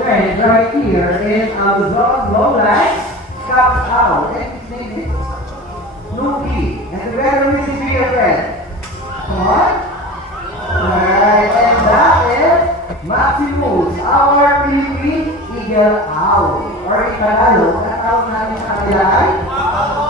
friend right here in Luzon, Lowland, comes out. And his name is Nuki. And together with his dear friend. Come on. Alright, and that is Maximus, our Philippine Eagle Owl. Or in Tagalog, natawag natin sa kanila ay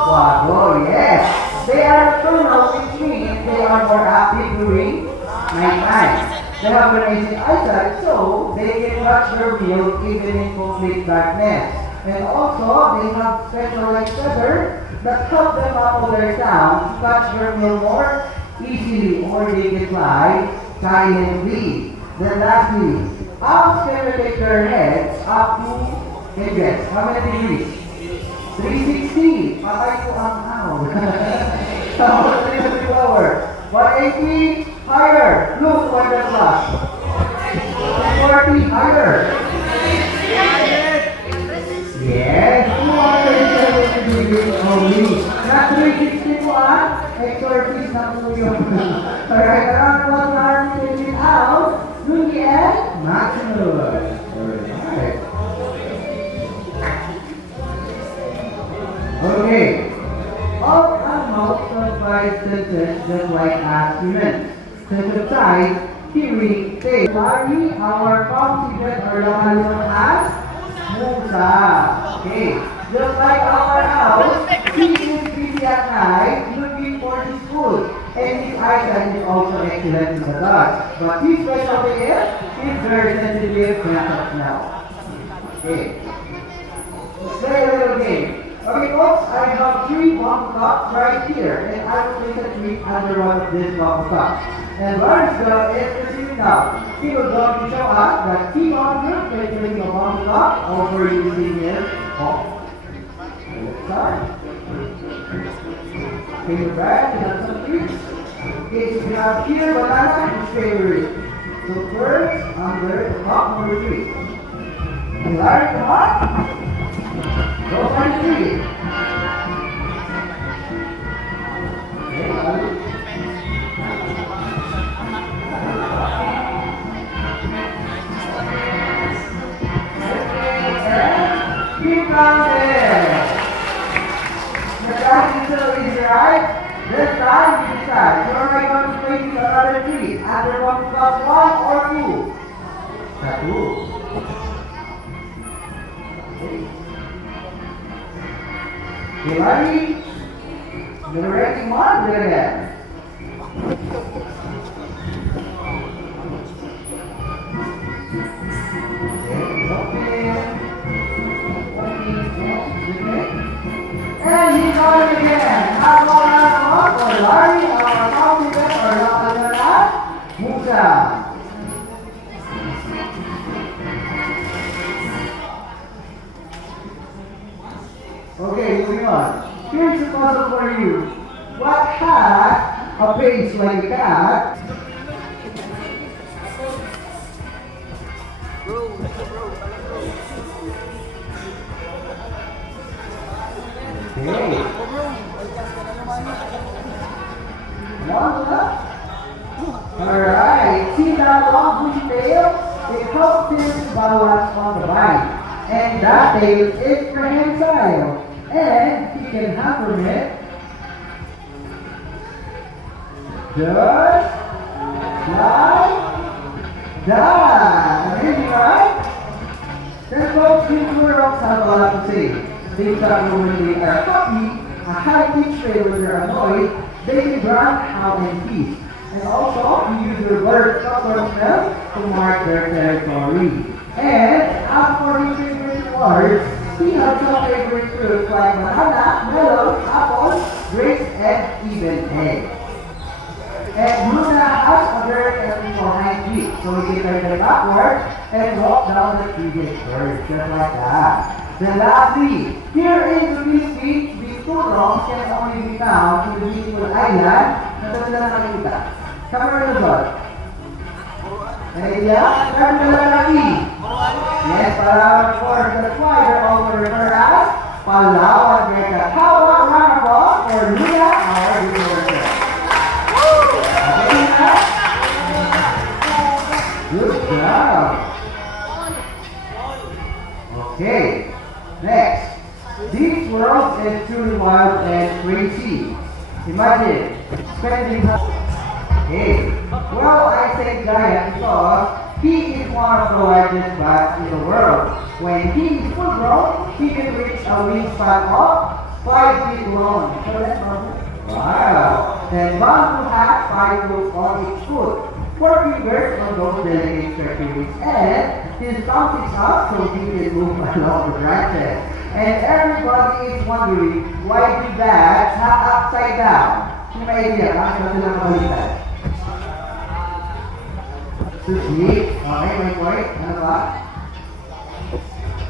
Wago, yes. They are nocturnal, which means they are more active during nighttime. They have amazing eyesight, so they can watch their meal even in complete darkness. And also, they have specialized feathers that help them muffle their sound to catch their meal more easily, or they can fly silently. Then lastly, owls can rotate their heads up to, can guess, how many degrees? 360. Patay po ang owl. Tapos 360 hour. 180 higher. Look, 100 plus. 40 higher. Yes, 270 degrees only. Not 360 po ah. Exorcist na po yun. Alright, around 120 out. Nuki and Maximus. Alright. Okay. All animals provide senses just like us humans. Sense of sight, hearing, taste. Larry, our confident or local known as Musa. Okay. Just like our house, he is busy at night looking for his food. And his eyesight is also excellent in the dark. But his specialty is he's very sensitive sense of smell. Okay. Let's play a little game. Okay folks, I have 3 bamboo cups right here, and I will place a treat under one of these bamboo cups. And Marisco is receiving now. He will go to show us that he on here placing a bamboo cup over using his palm. Let's start. Okay, you ready? You have some treats? Okay, so we have here banana and favorite. So first, under cup number 3. And Larry, come on. Go for the tree. Okay, keep counting. The task is so easy, right? This time you decide. You are going to place another tree. Either 1 plus 1 or 2. That's 2. You ready? You're ready, one, do it again. And he's on it again. Have one, or Larry, our confident, or local as Musa. Okay, moving on. Here's a puzzle for you. What has a face like a cat? Okay. One left. Alright. See that long bushy tail? It helps him to balance on the bike. And that tail is prehensile. And he can hang from it just like that. Amazing, right? Then folks, these words have a lot to say. Things that when they are happy, a high-pitched way when they're annoyed, they can grunt, howl, and tease. And also, we use their words towards them to mark their territory. And as for his favorite words, he has some favorite fruits like banana, melon, apple, grapes, and even eggs. And Luna has a very technical hind feet, so we can turn them backward and walk down the previous word, just like that. Then lastly, here in the Philippines, these 2 dogs can only be found in the beautiful island na talaga nakikita. Kamara na doon. Idea? Turn the letter E. Yes, para for the choir also refer as Palawan Greta. How about round of applause for Luna, our beautiful girl? Good job. Okay, next. This world is truly wild and crazy. Imagine spending okay. Well, I say giant because he is one of the largest bats in the world. When he is full grown, he can reach a wingspan of 5 feet long. So that's normal. Wow. Then one who has 5 loops on each foot. 4 fingers on those delicate circulars, and his thumb is up so he can move along the branches. And everybody is wondering why do bats have upside down? Sino may idea? Bakit ba sila mabaliktad? Sushi? Okay, may point? Ano ba?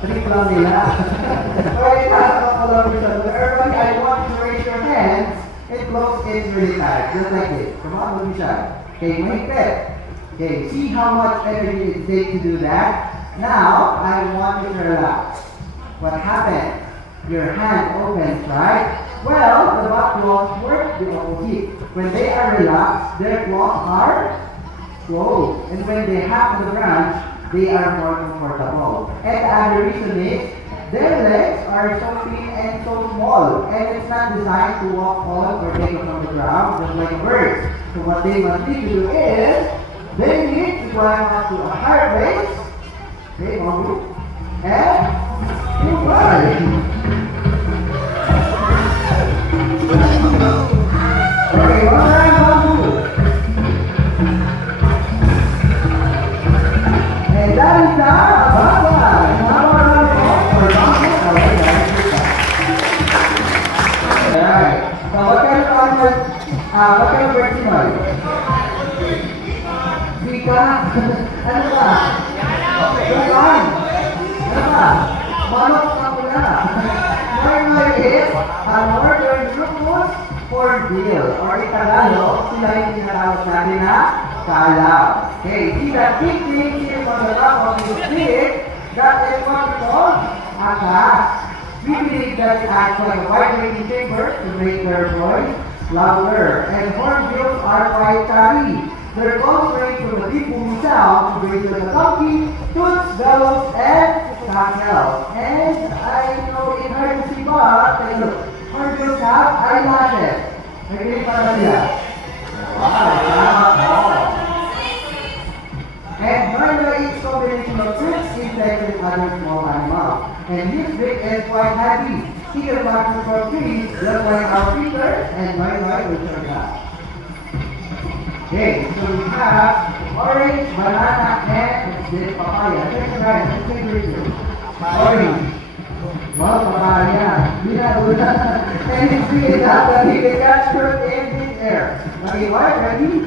Trick lang nila. Alright, everybody, I want you to raise your hands and close it really tight, just like this. Come on, don't be shy. Okay, mahigpit. Okay, see how much energy it takes to do that? Now, I want you to relax. What happened? Your hand opens, right? Well, the bat claws work the opposite. When they are relaxed, their claws are closed. And when they have the branch, they are more comfortable. And the other reason is, their legs are so thin and so small. And it's not designed to walk on or take off from the ground, just like a bird. So what they must need to do is, they need to climb up to a higher place. Okay, one and goodbye. Okay, one round, bamboo. And that is our baba. Now we're going to go for bamboo. Alright. So what kind of bird sinoy? Sika? Ano ba? Gayon? Ano ba? Manok na pula. Normal is a northern rufous hornbill or in Tagalog, sila yung tinatawag natin na kalaw. Okay, see that big thing here on the top of the stick, that is what we call a cat. We believe that it acts like a vibrating chamber to make their voice louder, and hornbills are quite chatty. Their calls range from a deep booming sound to greater than a donkey, toots, bellows, and cackles. And I know it's hard to see, but take a look. Hornbills have eyelashes. Nakikinig pa na sila. Wow, and normally each combination of fruits, insects, and other small animals. And this brick is quite heavy. He can pass from trees, just like our fingers, and my will turn out. Okay, so we have orange, banana, and this papaya. Let's try it. Let's take a review. Orange. Wow, papaya. Binagula. And it's big enough that he can catch fruit in the air. Okay, what? Ready?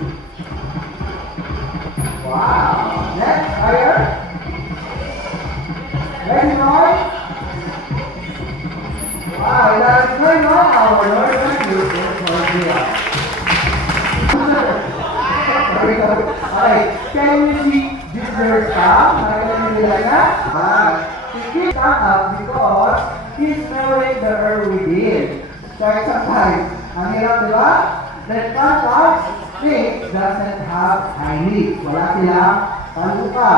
Wow. Next, fire. Ready, noise? Wow, that's very well. Our Lord, thank you for the alright, can we see this bird up? Nakikita nila na? He keeps up because he's smelling the air within. Try sometimes. Ang hirap, di ba? The contact snake doesn't have eyelids. Wala silang palupa.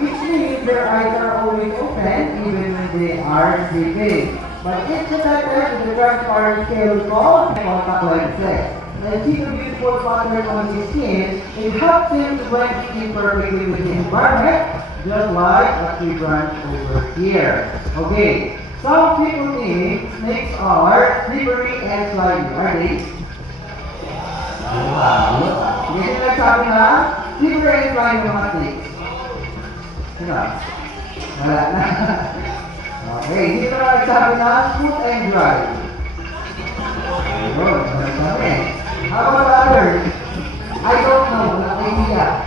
Which means their eyes are always open even when they are sleeping. But it's connected to the transparent scale called contact lenses. And see the beautiful pattern on his skin, it helps him to blend in perfectly with the environment, just like a tree branch over here. Okay, some people think snakes are slippery and slimy. Are they? Wow. Sige, sino nagsabi na slippery and slimy ng mga snakes? Sino? Wala na. Okay, sino nagsabi na smooth and dry? Good, nagsabi. How about others? I don't know, not idea.